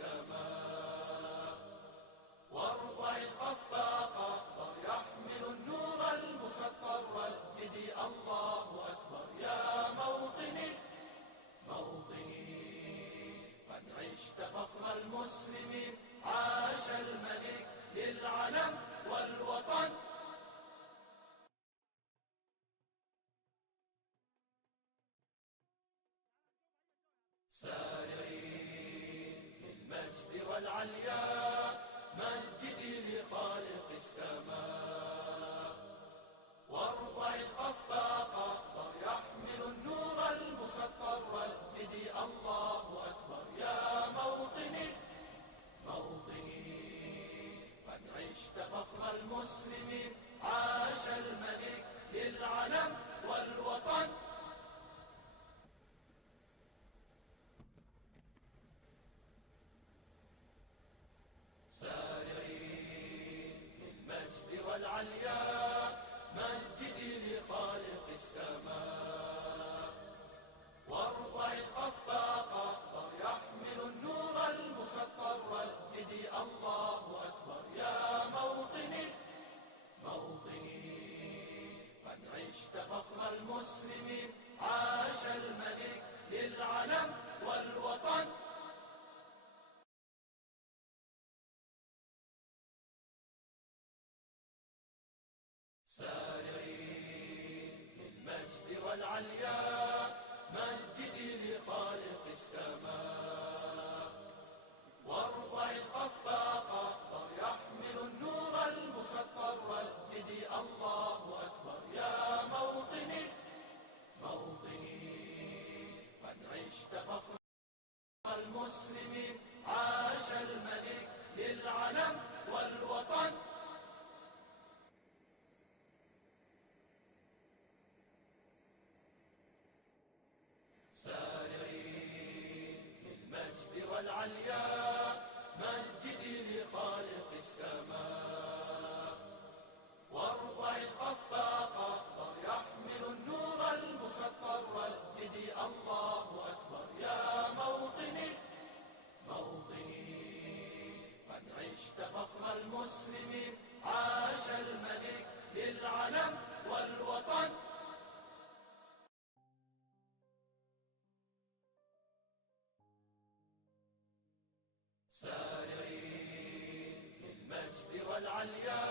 السماء. وارفع الخفاق أخضر يحمل النور المسطر، رددي الله أكبر يا موطني موطني. قد عشت فخر المسلمين، عاش الملك للعلم والوطن. سارعي للمجد والعلياء، مجدي لخالق السماء. وارفع الخفاق أخضر يحمل النور المسطر، رددي الله أكبر يا موطني موطني. قد عشت فخر المسلمين، عاش الملك للعلم والوطن. سارعي للمجد والعلياء، مجدي لخالق السماء. وارفع الخفاق أخضر يحمل النور المسطر، رددي الله أكبر يا موطني موطني. قد عشت فخر المسلمين، عاش الملك للعلم والوطن. سارعي للمجد والعلياء، مجدي لخالق السماء. وارفع الخفاق أخضر يحمل النور المسطر، رددي الله أكبر يا موطني موطني. قد عشت فخر المسلمين، عاش الملك للعلم والوطن. سارعي للمجد والعلياء، مجدي لخالق السماء. وارفع الخفاق أخضر يحمل النور المسطر، رددي الله أكبر يا موطني موطني. قد عشت فخر المسلمين، عاش الملك للعلم والوطن. سارعي للمجد والعلياء،